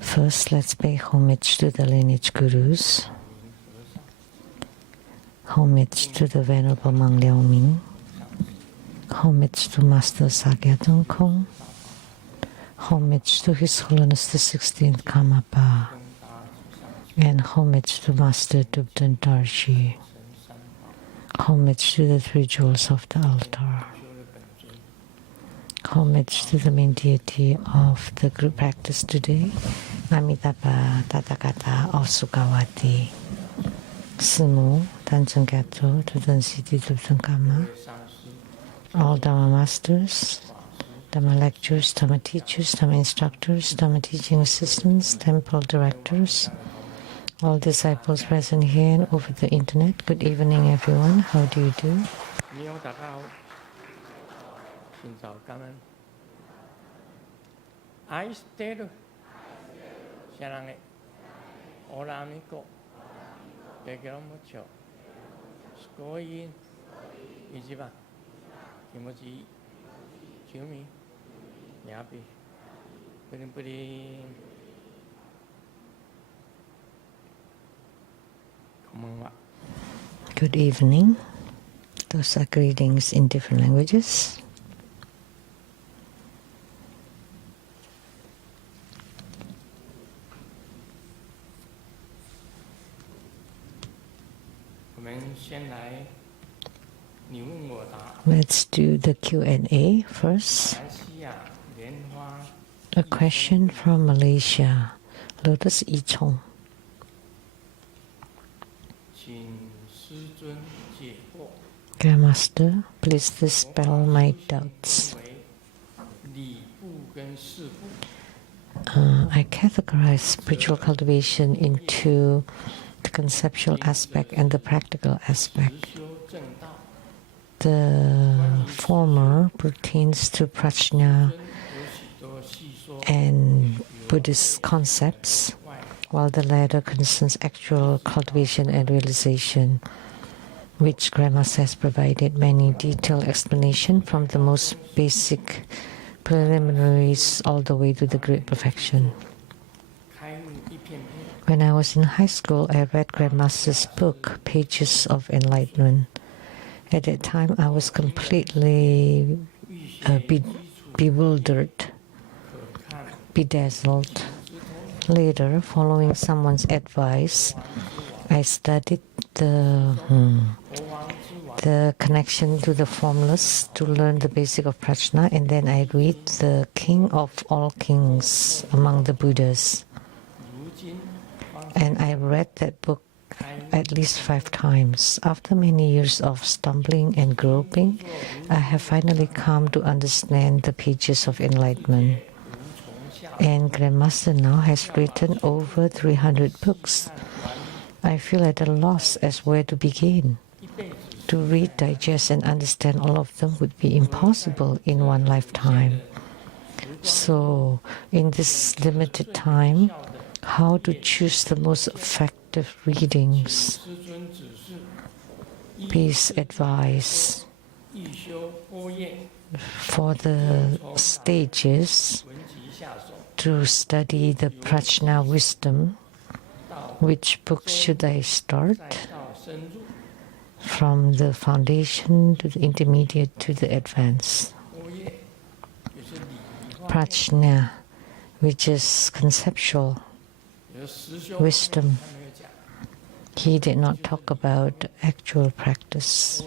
First, let's pay homage to the lineage gurus. Homage to the Venerable Mang Liao Ming. Homage to Master Sakya Tongkong. Homage to His Holiness the 16th Karmapa. And homage to Master Dubdan Darshi. Homage to the three jewels of the altar. Homage to the main deity of the group practice today, Amitabha Tathagata of Sukawati. Simu, Tanchen Gato, Tudan Siti Surangama, all Dharma masters, Dharma lecturers, Dharma teachers, Dharma instructors, Dharma teaching assistants, temple directors, all disciples present here and over the internet. Good evening, everyone. How do you do? I stayed Sharang Oramiko, Begramucho, Skoyin, Ijiba, Kimoji, Jumi, Yapi, Puri. Good evening. Those are greetings in different languages. Let's do the Q&A first. A question from Malaysia, Lotus Yichong. Grandmaster, please dispel my doubts. I categorize spiritual cultivation into the conceptual aspect and the practical aspect. The former pertains to prajna and Buddhist concepts, while the latter concerns actual cultivation and realization, which Grandmaster has provided many detailed explanations from the most basic preliminaries all the way to the great perfection. When I was in high school, I read Grandmaster's book, Pages of Enlightenment. At that time, I was completely bewildered, bedazzled. Later, following someone's advice, I studied the connection to the formless to learn the basic of prajna, and then I read the King of all Kings among the Buddhas. And I read that book at least 5 times. After many years of stumbling and groping, I have finally come to understand the pages of enlightenment. And Grandmaster now has written over 300 books. I feel at a loss as where to begin. To read, digest, and understand all of them would be impossible in one lifetime. So, in this limited time, how to choose the most effective readings? Please advise. For the stages to study the prajna wisdom, which books should I start? From the foundation to the intermediate to the advanced. Prajna, which is conceptual wisdom. He did not talk about actual practice.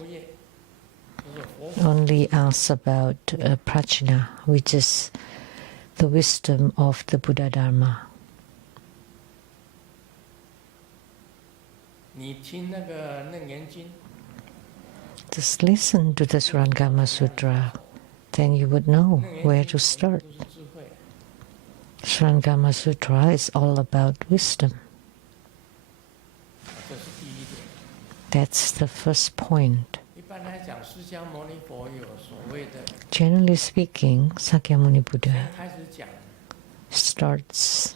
Only asked about prajna, which is the wisdom of the Buddha Dharma. Just listen to the Surangama Sutra, then you would know where to start. Surangama Sutra is all about wisdom. That's the first point. Generally speaking, Sakyamuni Buddha starts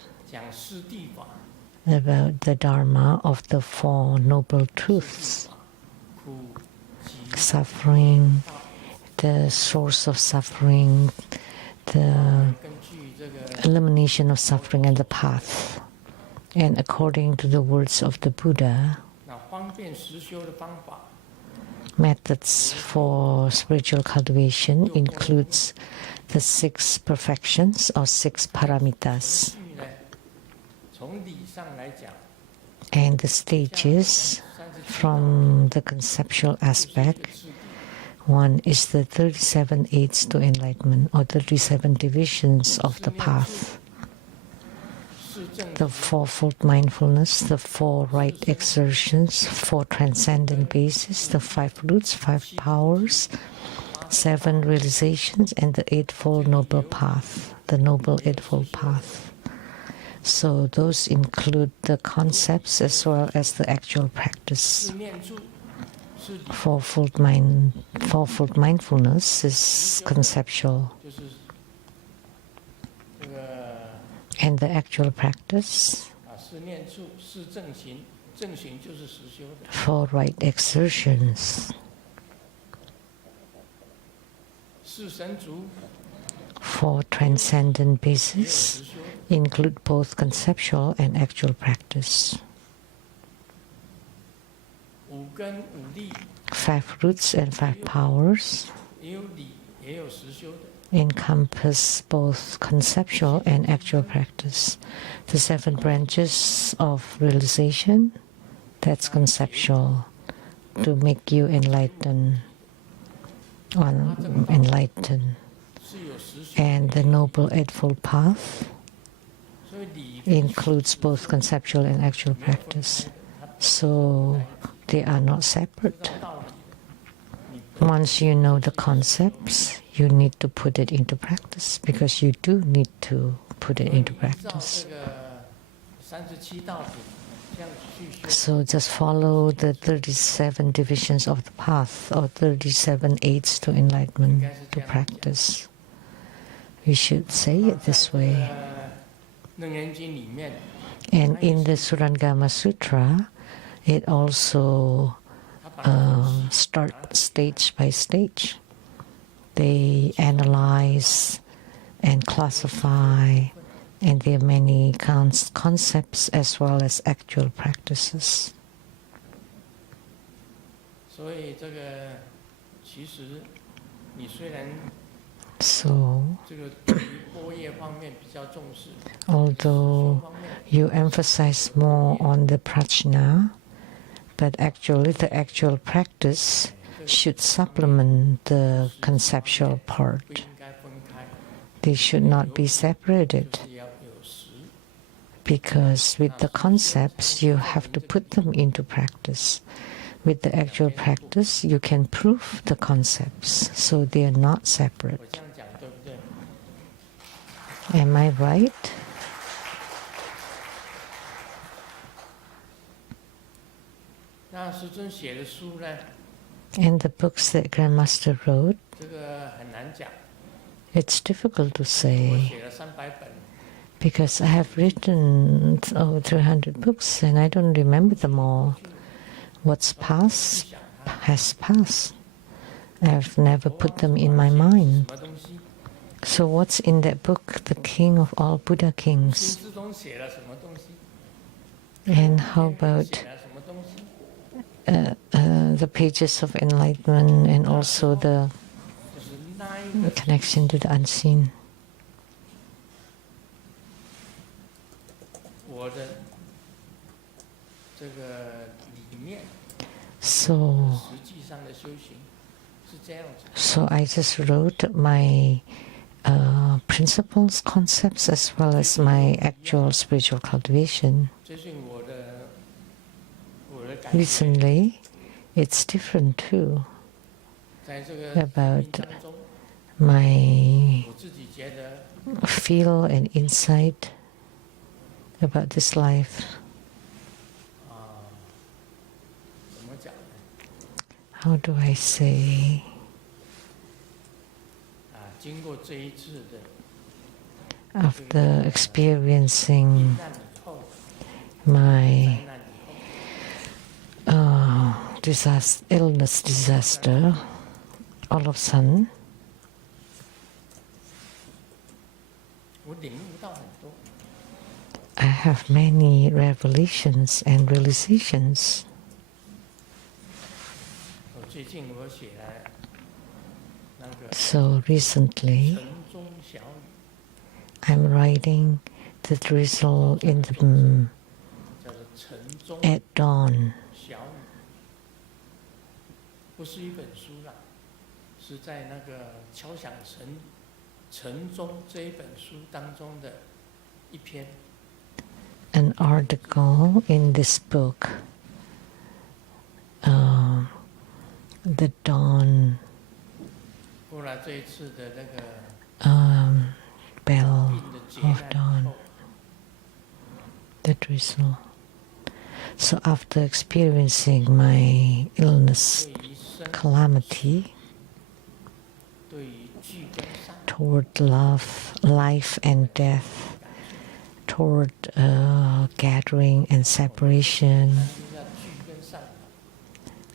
about the Dharma of the Four Noble Truths. Suffering, the source of suffering, the 根据这个 elimination of suffering and the path. And according to the words of the Buddha, 那方便实修的方法， methods for spiritual cultivation includes the 6 perfections or 6 paramitas 序呢，从理上来讲， and the stages from the conceptual 这 aspect. 个次第， One is the 37 aids to enlightenment or 37 divisions of the path. 是正 The fourfold mindfulness, the 4 right exertions, 4 transcendent bases, the 5 roots, 5 powers, 7 realizations, and the eightfold noble path, the noble eightfold path. So those include the concepts as well as the actual practice. 是念住，是理， Fourfold mindfulness is conceptual, 就是这个 and the actual practice 是念住，是正行，正行就是实修的。 for right exertions. 是神足， For transcendent 也有 bases 实修的。 include both conceptual and actual practice. 五根五力 5 roots and 5 powers 也有理，也有实修的。 encompass both conceptual and actual practice. The 7 branches of realization, that's conceptual, to make you enlighten. 是有实修的， And the Noble Eightfold Path 所以理跟 includes both conceptual and actual practice. So they are not separate. 道理， Once you know the concepts, you need to put it into practice because you do need to put it into 依照 practice. 这个37道品这样去修， So just follow the 37 divisions of the path or 37 aids to enlightenment to practice. We should say it this way. 楞严经里面， And in the Surangama Sutra, it also 他把它 start stage by stage. They analyze and classify, and there are many concepts as well as actual practices. 所以这个其实你虽然 So, 这个对于波叶方面比较重视， although 方面 you emphasize more on the prajna, but actually the actual practice should supplement the conceptual 不 part. 应该分开， They should not be separated 是要有实。 because with the concepts you have to put them into practice. With the actual practice you can prove the concepts, so they are not 我 separate. 这样讲对不对？ Am I right? 那师尊写的书呢， And the books that Grandmaster wrote, 这个很难讲。 it's difficult to 我 say 写了300本， because I have written over 300 books and I don't remember them all. What's past 想它 has passed. I've never put them in my mind. 什么东西， So what's in that book, The King of All Buddha 心 Kings? 之中写了什么东西， And how about 写了什么东西， the pages of enlightenment and also the 就是那一个 connection to the unseen? 我的这个理念， So, 实际上的修行是这样子。 so I just wrote my principles, concepts, as well as my actual spiritual cultivation. 最近我的感觉， Recently, it's different too 在这个 about 生命当中， my 我自己觉得 feel and insight about this life. 怎么讲呢？ How do I say? 经过这一次的 After experiencing 难以后， my 难以后， disaster, all of a sudden, 我领悟到很多。 I have many revelations and realizations. 最近我写了那个 So recently, 晨钟小语， I'm writing the drizzle in the 叫做晨钟 at dawn. 小语，不是一本书啦，是在那个敲响晨钟这一本书当中的一篇。 An article in this book, the dawn 后来这一次的那个 bell 病的劫 of 难 dawn, 后， the drizzle. So after experiencing my illness 对于生 calamity 对于聚跟散 toward love, life and death, toward gathering and separation, 要聚跟散，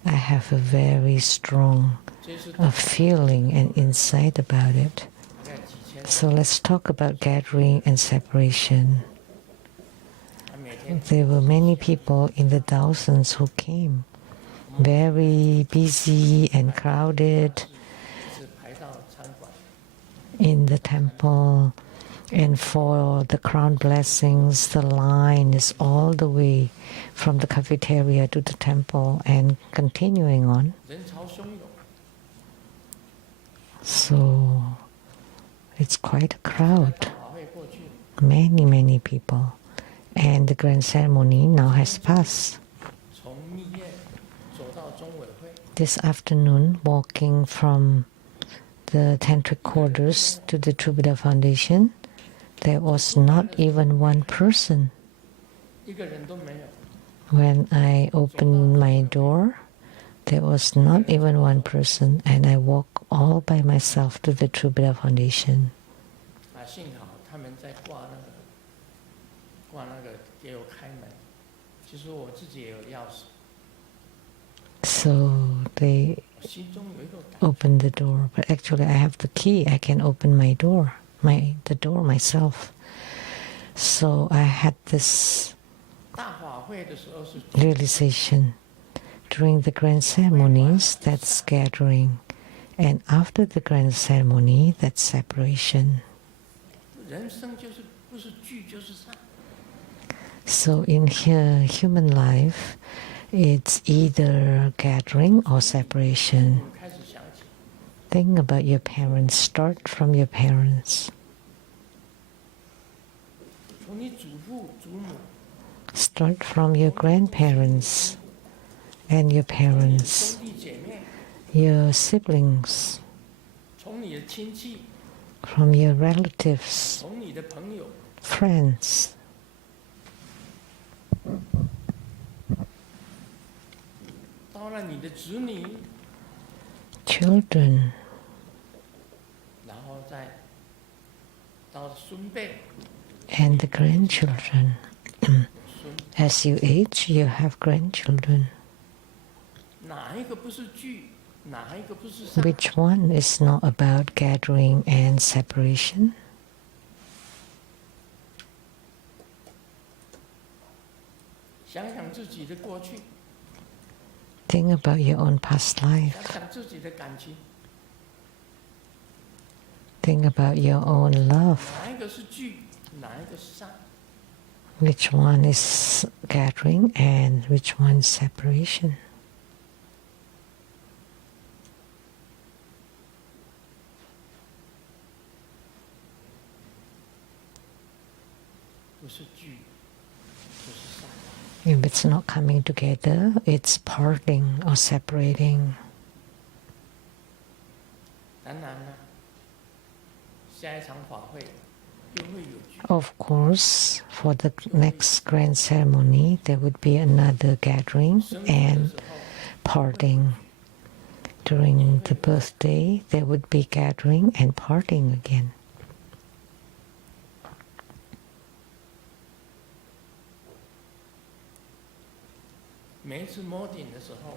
I have a very strong 这是 feeling and insight about it. 大概几千， So let's talk about gathering and separation. 他每天 There were many people in the thousands who came, very busy and crowded 是排到餐馆， in the temple. And for the crown blessings, the line is all the way from the cafeteria to the temple and continuing on. 人潮汹涌， So it's quite a crowd, 法会过去， many people. And the grand ceremony now has passed. 从密院走到中委会， This afternoon, walking from the tantric quarters to the True Buddha Foundation, there was not even one person. 一个人都没有。 When I opened my door, there was not even one person, and I walked all by myself to the True Buddha Foundation. 幸好他们在挂那个给我开门，其实我自己也有钥匙。 So they 我心中有一个感觉， opened the door, but actually I have the key. I can open my door, the door myself. So I had this 大法会的时候是 realization. During the grand ceremonies, that's gathering. And after the grand ceremony, that's separation. 人生就是不是聚就是散。 So in here, human life, it's either gathering or separation. 我开始想起， Think about your parents. Start from your parents. 从你祖父祖母， Start from your grandparents and your 从你的 parents, 兄弟姐妹， your siblings, 从你的亲戚， from your relatives, 从你的朋友， friends, 到了你的子女， children, 然后再到孙辈， and the grandchildren. 孙， As you age, you have grandchildren. 哪一个不是聚，哪一个不是散？ Which one is not about gathering and separation? 想想自己的过去， Think about your own past life. 想想自己的感情， Think about your own love. 哪一个是聚，哪一个是散？ Which one is gathering and which one is separation? 不是聚，就是散。 If it's not coming together, it's parting or separating. 当然了，下一场法会又会有聚。 Of course, for the next grand ceremony, there would be another gathering 生日的 and 时候， parting. During the birthday, there would be gathering and parting again. 每一次摸顶的时候，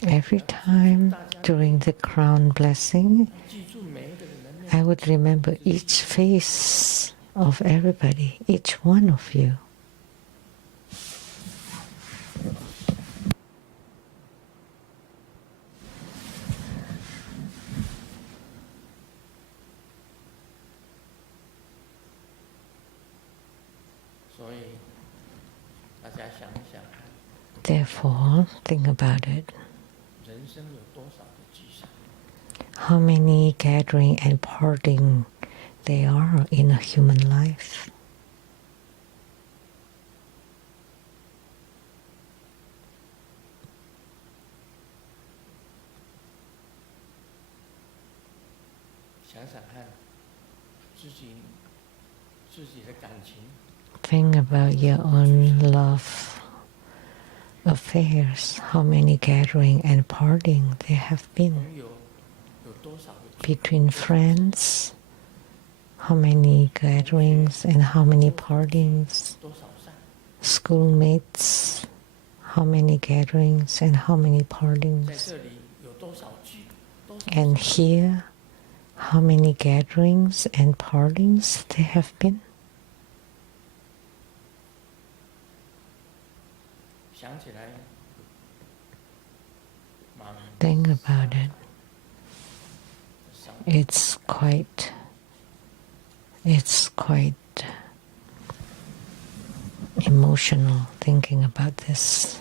Every time during the crown blessing, 记住每一个人的面， I would remember each face of everybody, each one of you. Therefore, think about it. How many gathering and parting there are in a human life? Think about your own love affairs. How many gathering and parting there have been between friends. How many gatherings and how many partings? Schoolmates. How many gatherings and how many partings? And here, how many gatherings and partings there have been? Think about it. It's quite emotional thinking about this.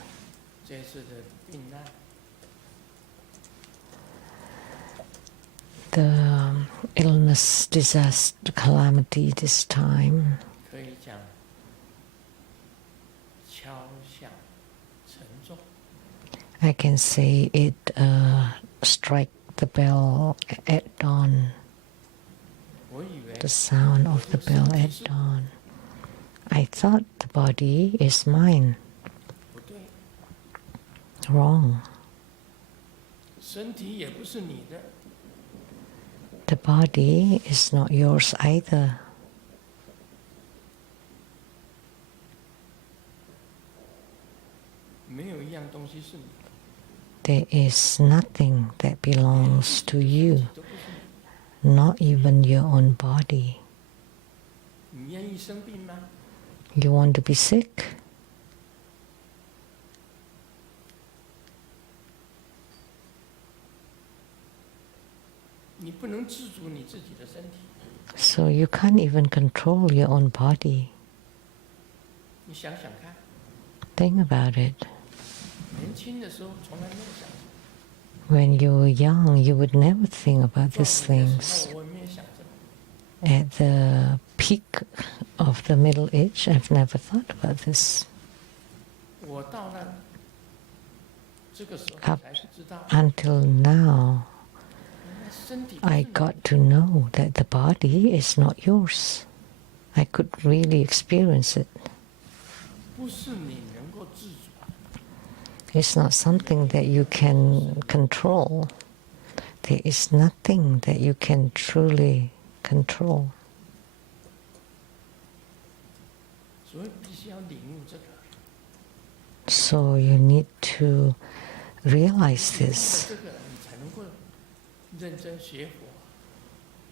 The illness, disaster, calamity this time, I can say it strike the bell at dawn, the sound of the bell at dawn. I thought the body is mine. Wrong. The body is not yours either. There is nothing that belongs to you, not even your own body. You want to be sick? So you can't even control your own body. Think about it. When you were young, you would never think about these things. At the peak of the middle age, I've never thought about this. Up until now, I got to know that the body is not yours. I could really experience it. It's not something that you can control. There is nothing that you can truly control. So you need to realize this.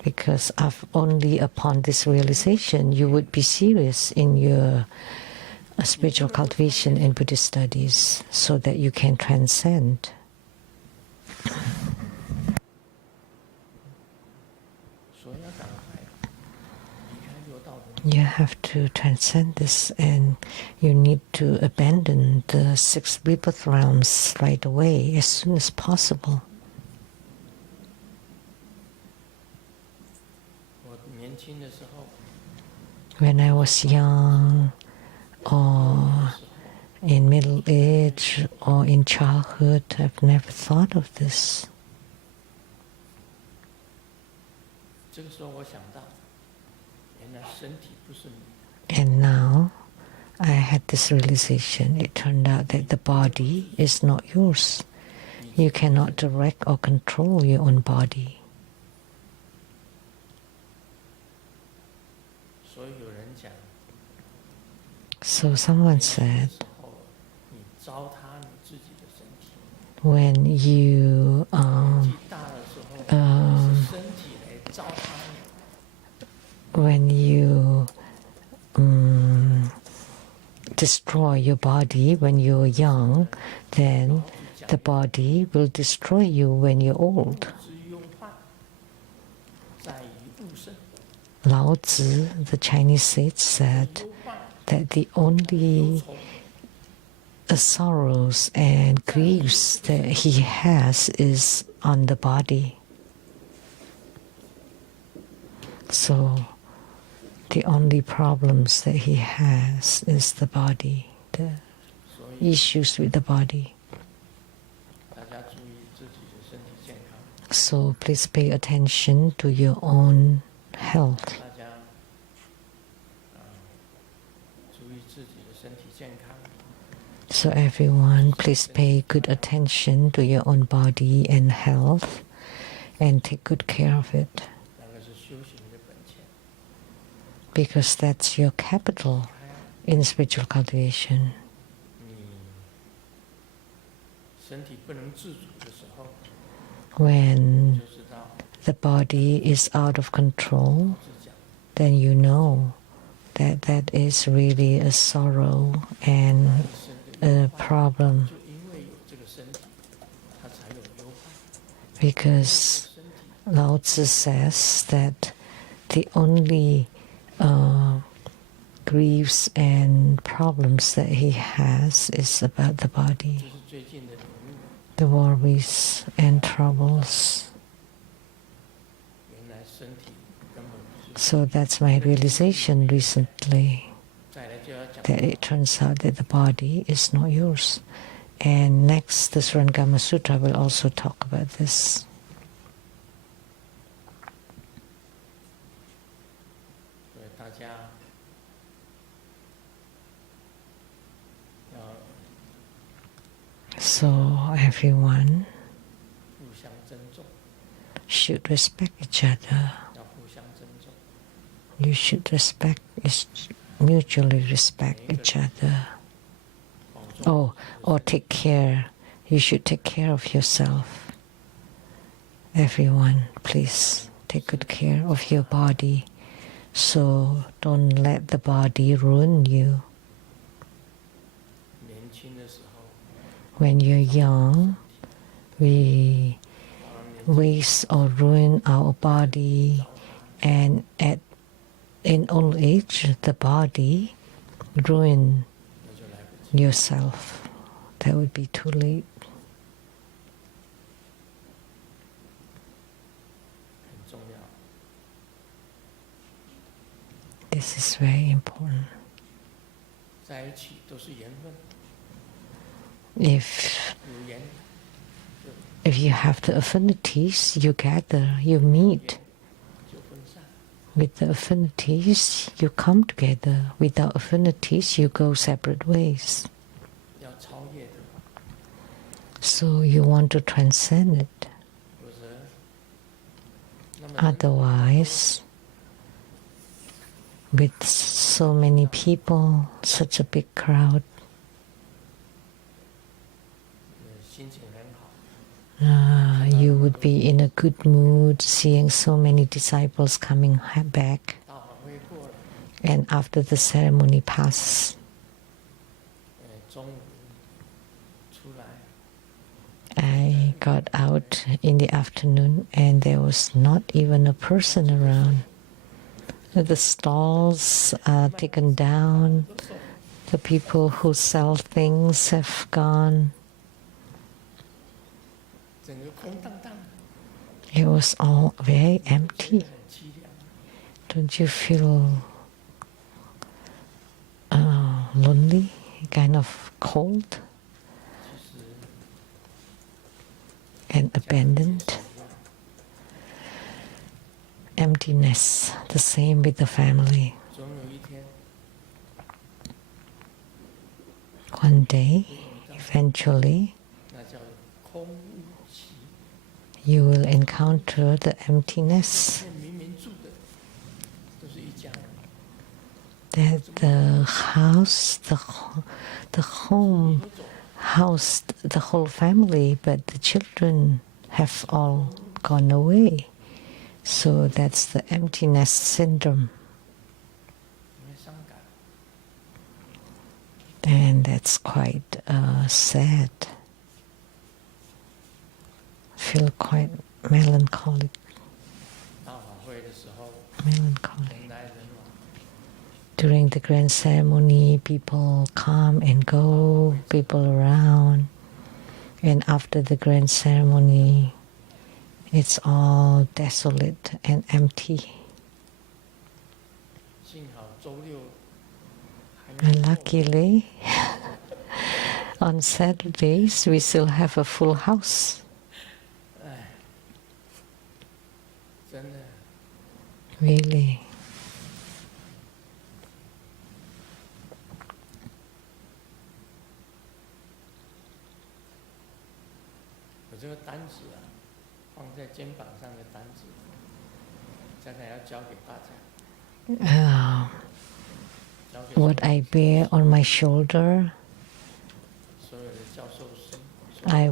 Because only upon this realization you would be serious in your spiritual cultivation and Buddhist studies, so that you can transcend. You have to transcend this, and you need to abandon the 6 rebirth realms right away, as soon as possible. When I was young, or in middle age, or in childhood, I've never thought of this. And now I had this realization. It turned out that the body is not yours. You cannot direct or control your own body. So someone said, when you when you destroy your body when you're young, then the body will destroy you when you're old. Lao Tzu, the Chinese sage, said that the only sorrows and griefs that he has is on the body. So the only problems that he has is the body, the issues with the body. So please pay attention to your own health. So everyone, please pay good attention to your own body and health and take good care of it. Because that's your capital in spiritual cultivation. When the body is out of control, then you know that that is really a sorrow and a problem. Because Lao Tzu says that the only griefs and problems that he has is about the body, the worries and troubles. So that's my realization recently, that it turns out that the body is not yours. And next, the Surangama Sutra will also talk about this. So everyone should respect each other. You should mutually respect each other. Or take care. You should take care of yourself. Everyone, please take good care of your body. So don't let the body ruin you. When you're young, we waste or ruin our body, and in old age, the body ruin yourself. That would be too late. This is very important. If you have the affinities, you gather, you meet. With the affinities, you come together. Without affinities, you go separate ways. So you want to transcend it. Otherwise, with so many people, such a big crowd, you would be in a good mood seeing so many disciples coming back. And after the ceremony passes, I got out in the afternoon and there was not even a person around. The stalls are taken down. The people who sell things have gone. It was all very empty. Don't you feel lonely, kind of cold and abandoned? Emptiness, the same with the family. One day, eventually, you will encounter the emptiness, that the house, the home housed the whole family, but the children have all gone away. So that's the emptiness syndrome. And that's quite sad. Feel quite melancholic. 大法会的时候， Melancholy. 人来人往， During the grand ceremony, people come and go, people around. And after the grand ceremony, it's all desolate and empty. 幸好周六还没 And luckily, on Saturdays, we still have a full house. 哎，真的 Really. 我这个单子啊，放在肩膀上的单子，将来要交给大家。交给 What I bear on my shoulder, 所有的教授师， I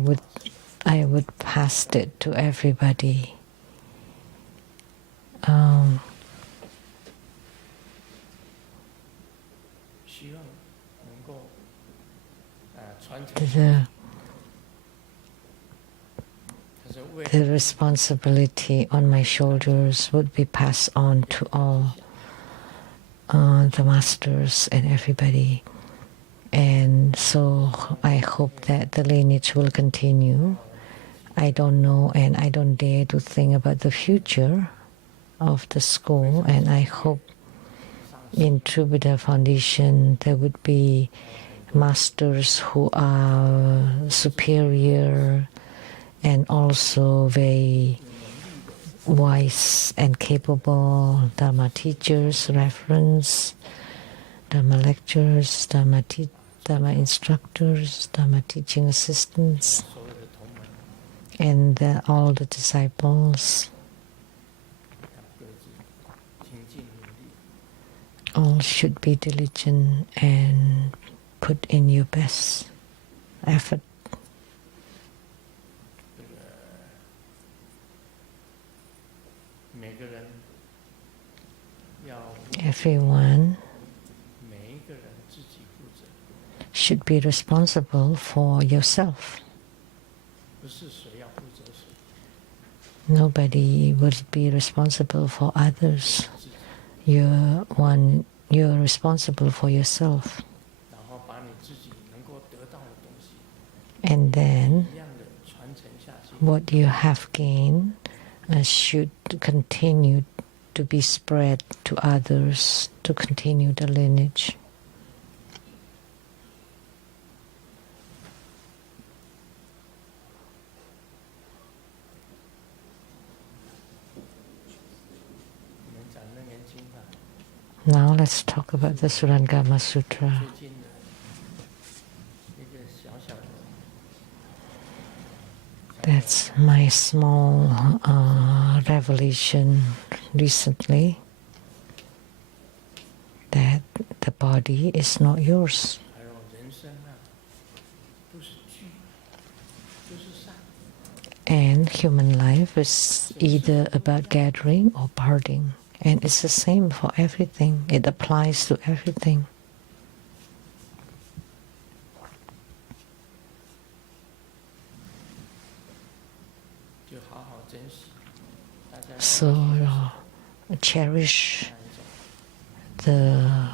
would pass it to everybody. 希望能够传承。 The responsibility on my shoulders would be passed on to all the masters and everybody. And so I hope that the lineage will continue. I don't know and I don't dare to think about the future of the school, and I hope in True Buddha Foundation there would be masters who are superior and also very wise and capable Dharma teachers, reference, Dharma lecturers, Dharma instructors, Dharma teaching assistants, and all the disciples. All should be diligent and put in your best effort. Everyone should be responsible for yourself. Nobody will be responsible for others. You're responsible for yourself. And then what you have gained should continue to be spread to others, to continue the lineage. Now let's talk about the Surangama Sutra. That's my small revelation recently, that the body is not yours. And human life is either about gathering or parting. And it's the same for everything. It applies to everything. So cherish the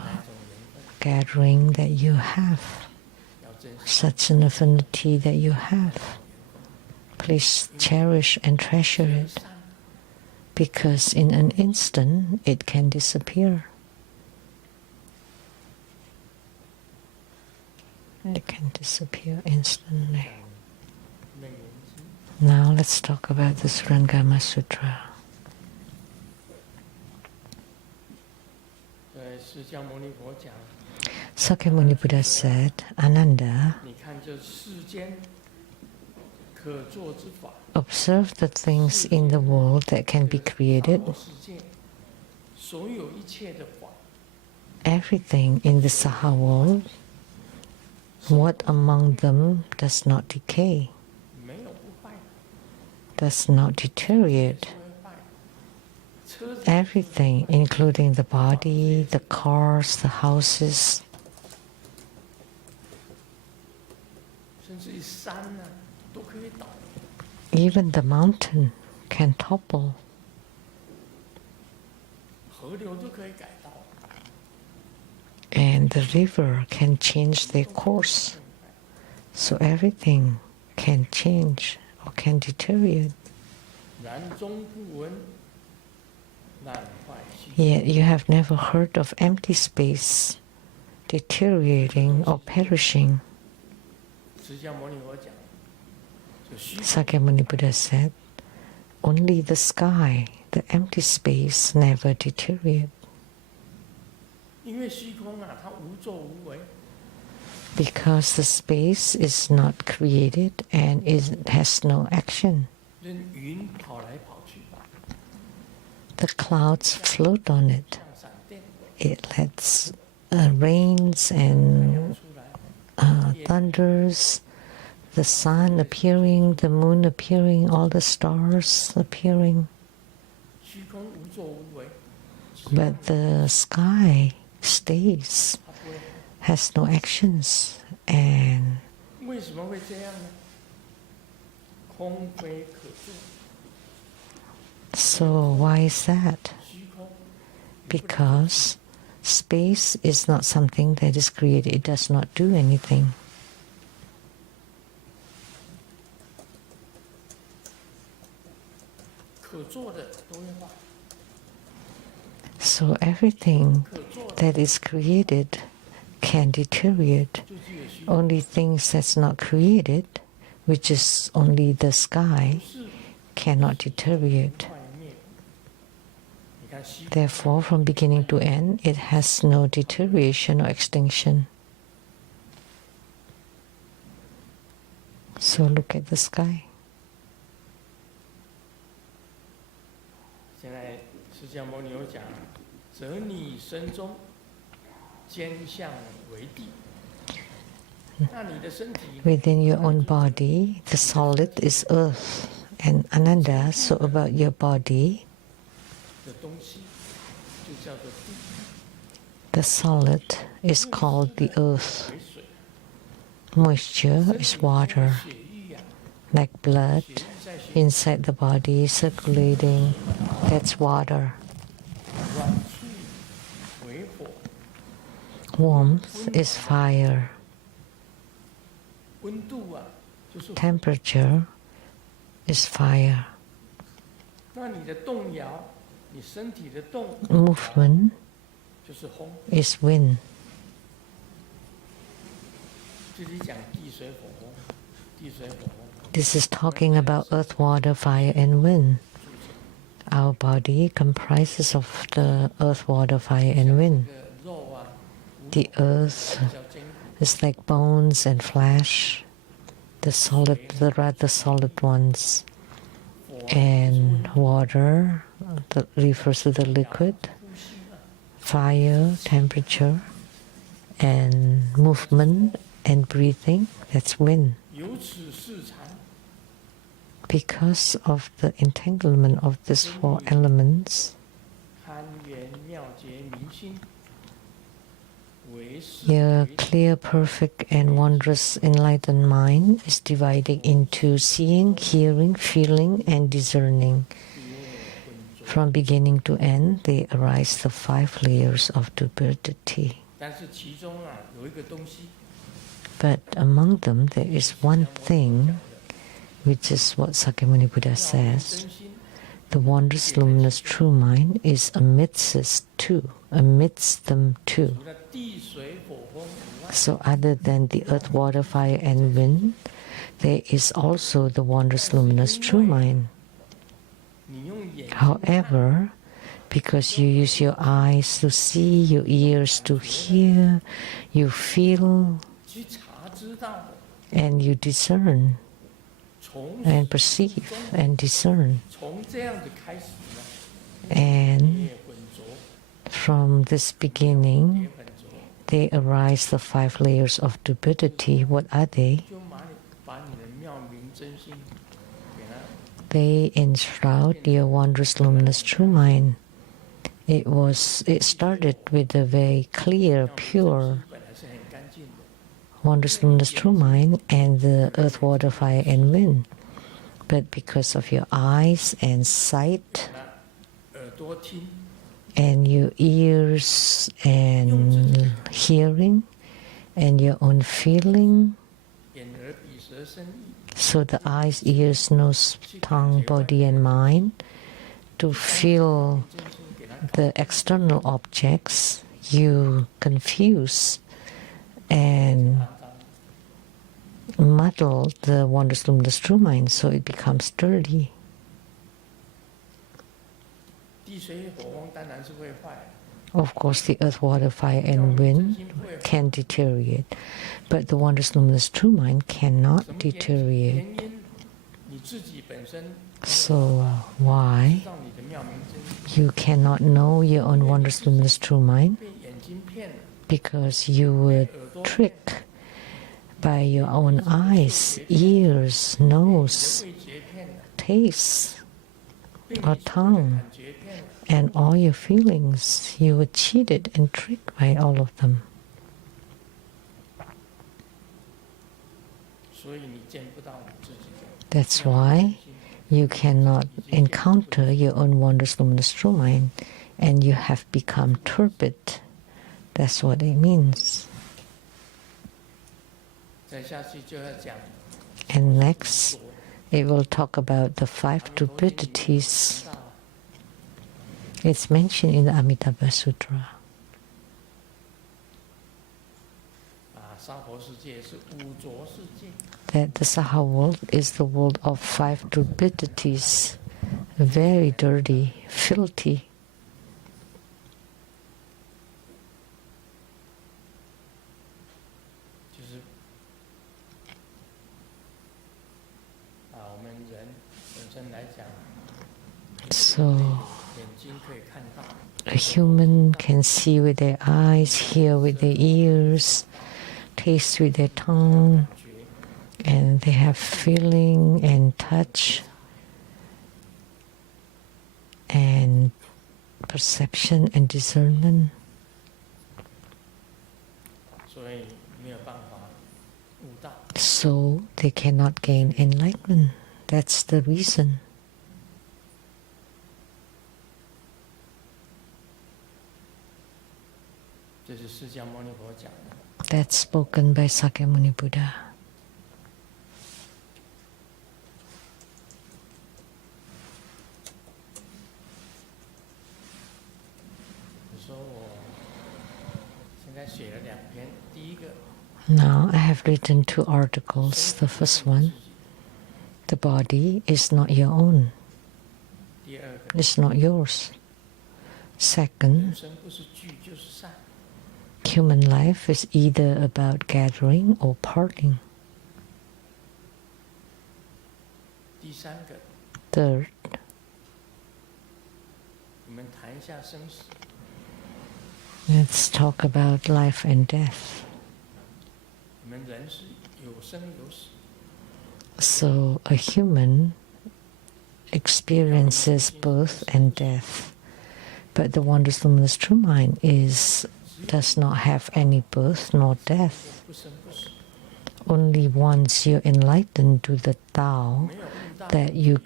gathering that you have, such an affinity that you have. Please cherish and treasure it, because in an instant it can disappear. It can disappear instantly. Now let's talk about the Surangama Sutra. Sakyamuni Buddha said, Ananda, observe the things in the world that can be created. Everything in the Saha world, what among them does not decay, does not deteriorate? Everything, including the body, the cars, the houses, Even the mountain can topple. And the river can change their course. So everything can change or can deteriorate. Yet you have never heard of empty space deteriorating or perishing. Sakyamuni Buddha said, only the sky, the empty space, never deteriorates. Because the space is not created and it has no action. The clouds float on it. It lets rains and thunders, the sun appearing, the moon appearing, all the stars appearing. But the sky stays, has no actions, and so why is that? Because space is not something that is created, it does not do anything. So everything that is created can deteriorate. Only things that's not created, which is only the sky, cannot deteriorate. Therefore, from beginning to end, it has no deterioration or extinction. So look at the sky. Within your own body, the solid is earth and Ananda. So about your body, the solid is called the earth. Moisture is water, like blood inside the body circulating. That's water. Warmth is fire. Temperature is fire. Movement is wind. This is talking about earth, water, fire, and wind. Our body comprises of the earth, water, fire, and wind. The earth is like bones and flesh, the rather solid ones, and water that refers to the liquid, fire, temperature, and movement and breathing, that's wind. Because of the entanglement of these four elements, your clear, perfect, and wondrous enlightened mind is divided into seeing, hearing, feeling, and discerning. From beginning to end, they arise the 5 layers of duality. But among them, there is one thing, which is what Sakyamuni Buddha says. The wondrous, luminous, true mind is amidst them too. So other than the earth, water, fire, and wind, there is also the wondrous, luminous, true mind. However, because you use your eyes to see, your ears to hear, you feel, and you discern, and perceive, and discern. And from this beginning, they arise the 5 layers of duality. What are they? They enshroud your wondrous, luminous, true mind. It started with a very clear, pure wondrous luminous true mind and the earth, water, fire, and wind. But because of your eyes and sight, and your ears and hearing, and your own feeling, so the eyes, ears, nose, tongue, body, and mind, to feel the external objects, you confuse and muddle the wondrous luminous true mind, so it becomes dirty. Of course, the earth, water, fire, and wind can deteriorate, but the wondrous luminous true mind cannot deteriorate. So why you cannot know your own wondrous luminous true mind? Because you were tricked by your own eyes, ears, nose, taste, or tongue, and all your feelings. You were cheated and tricked by all of them. That's why you cannot encounter your own wondrous luminous true mind, and you have become turbid. That's what it means. And next, it will talk about the 5 turbidities. It's mentioned in the Amitabha Sutra. That the Saha world is the world of 5 turbidities, very dirty, filthy. So, a human can see with their eyes, hear with their ears, taste with their tongue, and they have feeling and touch and perception and discernment. So they cannot gain enlightenment. That's the reason. That's spoken by Sakyamuni Buddha. Now I have written 2 articles. The first one, the body is not your own. It's not yours. Second, human life is either about gathering or parting. Third, let's talk about life and death. So a human experiences birth and death, but the wondrous luminous true mind does not have any birth nor death. Only once you're enlightened to the Tao, that you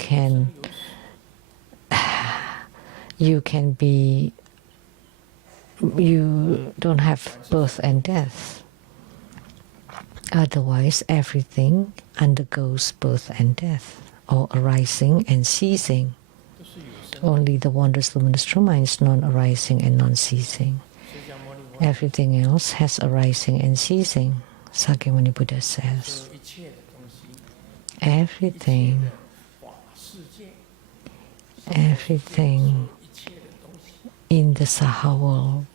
don't have birth and death. Otherwise, everything undergoes birth and death, or arising and ceasing. Only the wondrous luminous true mind is non-arising and non-ceasing. Everything else has arising and ceasing, Sakyamuni Buddha says. Everything in the Saha world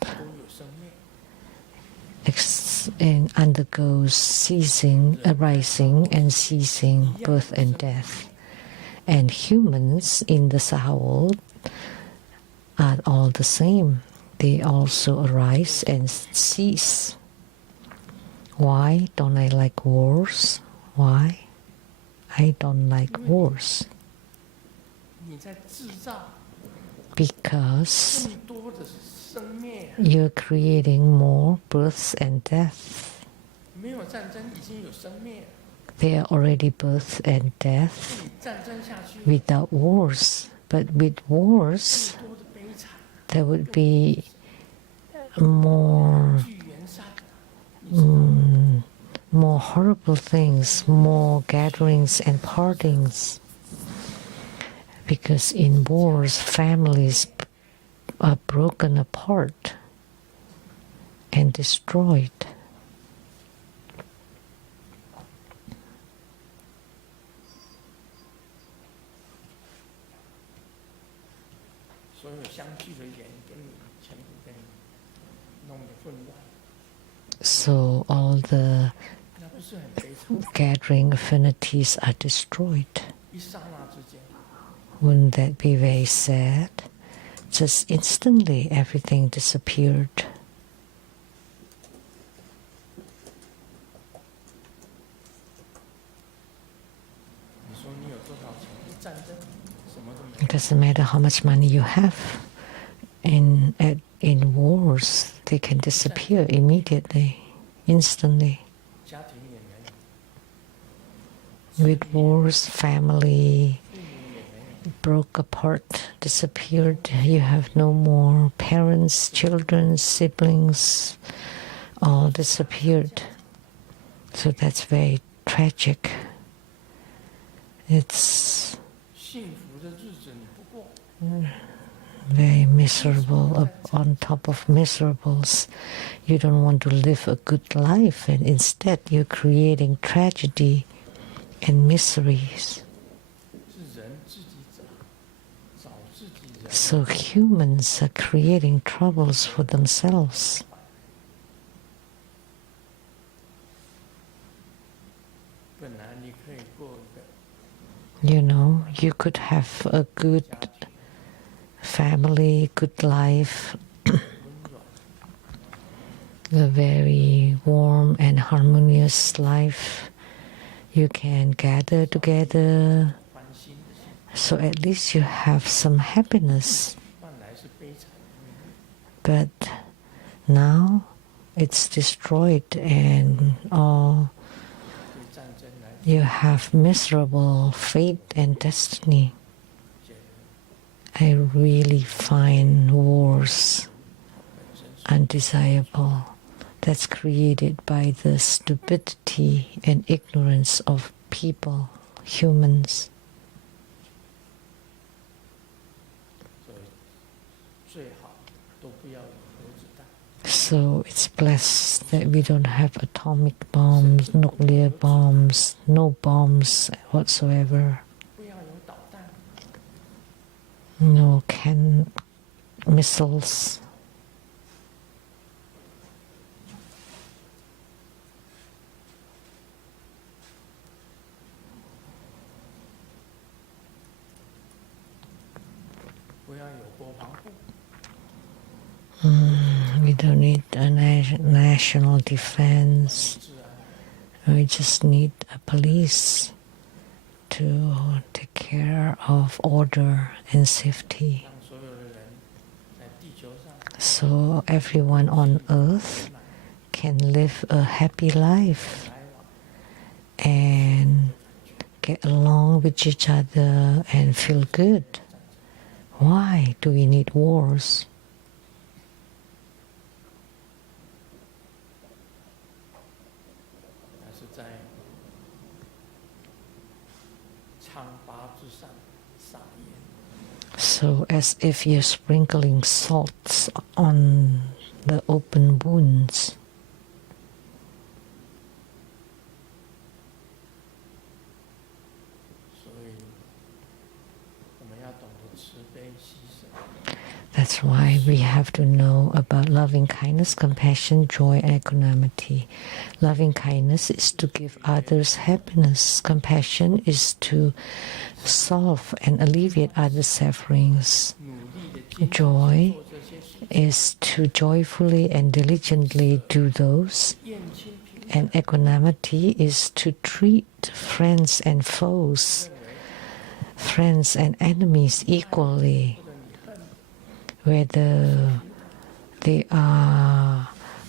and undergoes ceasing, arising and ceasing, birth and death. And humans in the Saha world are all the same. They also arise and cease. Why don't I like wars? Why? I don't like wars. Because you're creating more births and deaths. 没有战争，已经有生灭了。 They are already birth and death 战争下去， without wars. But with wars, 更多的悲惨， there would be more, 巨源杀的， more horrible things, more gatherings and partings. Because in wars, families are broken apart and destroyed. 所有相聚的缘跟你全部跟你弄得混乱， So all the 那不是很悲惨？ gathering affinities are destroyed. 一刹那之间， Wouldn't that be very sad? Just instantly everything disappeared. 你说你有多少钱？一战争，什么都没 It 有。 doesn't matter how much money you have. In wars, they can disappear immediately, instantly. 家庭也没有， With wars, family 父母也没有， broke apart, disappeared. You have no more parents, children, siblings, all disappeared. So that's very tragic. It's 幸福的日子你不过， very miserable on top of miserables. You don't want to live a good life, and instead you're creating tragedy and miseries. 是人自己找自己人。 So humans are creating troubles for themselves. 本来你可以过一个 You know, you could have a good family, good life, 温暖， a very warm and harmonious life. You can gather together, 欢欣的心， so at least you have some happiness. 换来是悲惨的。 But now it's destroyed and all 对战争来 you have miserable fate and destiny. 讲， I really find wars 本身是 undesirable. That's created by the stupidity and ignorance of people, humans. 所以最好都不要有核子弹， So it's blessed that we don't have atomic bombs, nuclear bombs, no bombs whatsoever, 不要有导弹， no missiles. 不要有国防部， We don't need a national defense. 治安， We just need a police to take care of order and safety. 让所有的人在地球上 So everyone on earth can live a happy life 来往， and get along with each other and feel good. Why do we need wars? 但是在疮疤之上撒盐， So as if you're sprinkling salts on the open wounds. 所以我们要懂得慈悲牺牲。 That's why we have to know about loving kindness, compassion, joy, and equanimity. Loving kindness is to give others happiness. Compassion is to solve and alleviate others' sufferings. 努力的坚持 Joy 做这些事， is to joyfully and diligently do those. 厌亲平 And equanimity is to treat friends and foes, 认为 friends and enemies equally. 或者你恨 Whether they are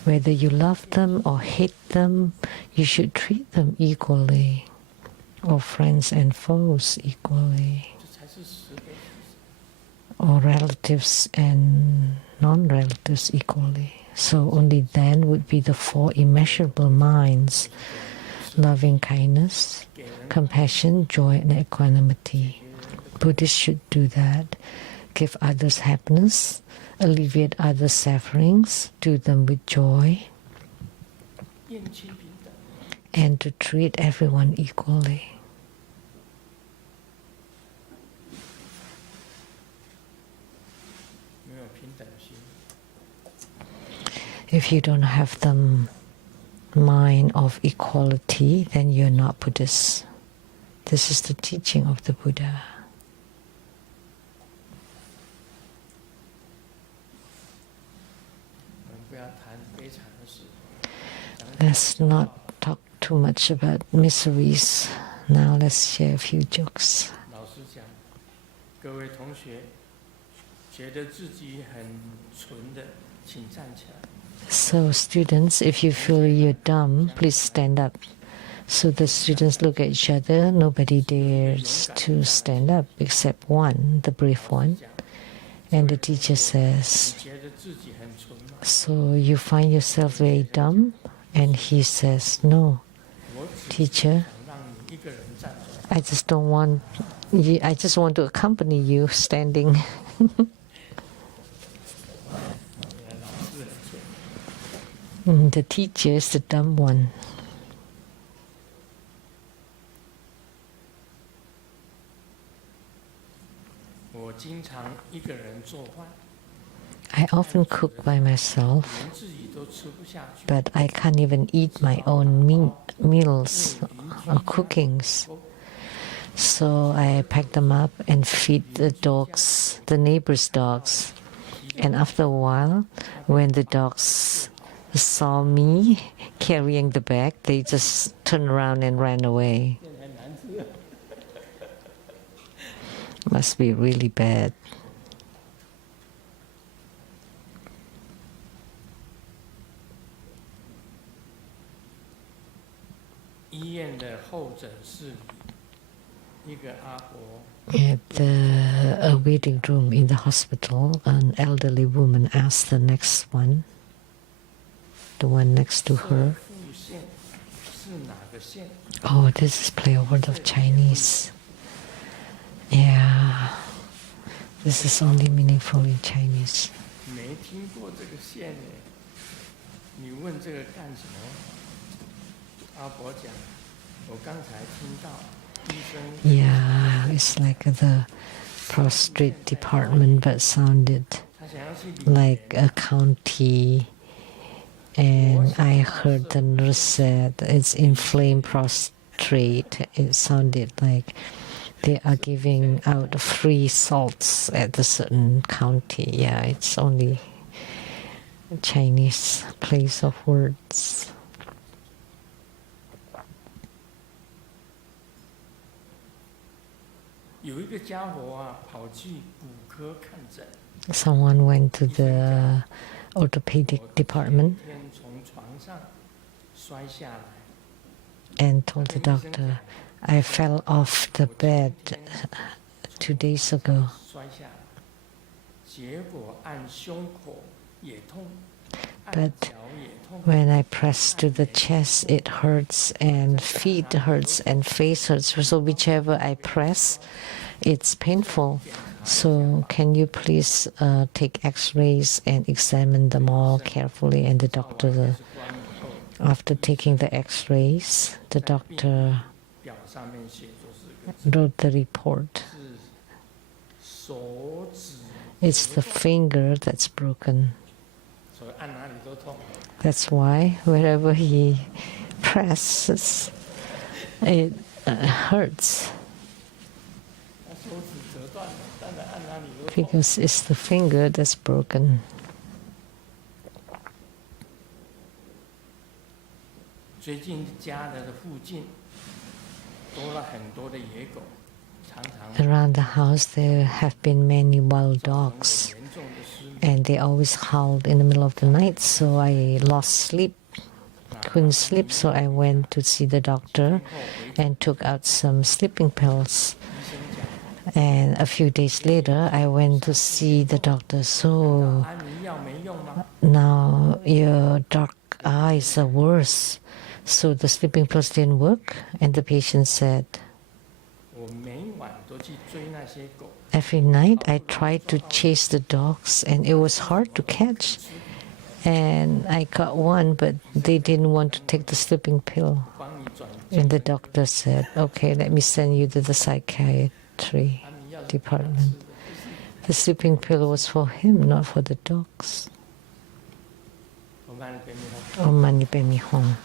Whether you love them or hate them, you should treat them equally, or friends and foes equally, or relatives and non-relatives equally. So only then would be the four immeasurable minds: loving kindness, compassion, joy, and equanimity. Buddhists should do that. Give others happiness, alleviate others' sufferings, do them with joy, and to treat everyone equally. If you don't have the mind of equality, then you're not Buddhist. This is the teaching of the Buddha. Let's not talk too much about miseries. Now let's share a few jokes. So students, if you feel you're dumb, please stand up. So the students look at each other. Nobody dares to stand up except one, the brave one. And the teacher says, so you find yourself very dumb? And he says, no, teacher, I just want to accompany you standing. The teacher is the dumb one. I often cook by myself, but I can't even eat my own meals or cookings. So I pack them up and feed the dogs, the neighbors' dogs. And after a while, when the dogs saw me carrying the bag, they just turned around and ran away. Must be really bad. At the waiting room in the hospital, an elderly woman asked the next one, the one next to her, oh, this is play a word of Chinese. Yeah, this is only meaningful in Chinese. Yeah, it's like the prostrate department, but sounded like a county. And I heard the nurse said it's inflamed prostrate. It sounded like they are giving out free salts at a certain county. Yeah, it's only Chinese place of words. Someone went to the orthopedic department and told the doctor, I fell off the bed 2 days ago. But when I press to the chest, it hurts, and feet hurts, and face hurts. So whichever I press, it's painful. So can you please take x-rays and examine them all carefully? And the doctor, after taking the x-rays, the doctor wrote the report. It's the finger that's broken. That's why wherever he presses, it hurts. Because it's the finger that's broken. Around the house there have been many wild dogs, and they always howled in the middle of the night, so I lost sleep, couldn't sleep, so I went to see the doctor and took out some sleeping pills. And a few days later, I went to see the doctor. So now your dark eyes are worse. So the sleeping pills didn't work. And the patient said, every night I tried to chase the dogs and it was hard to catch. And I got one, but they didn't want to take the sleeping pill. And the doctor said, okay, let me send you to the psychiatry department. The sleeping pill was for him, not for the dogs. Om Mani Padme Hum.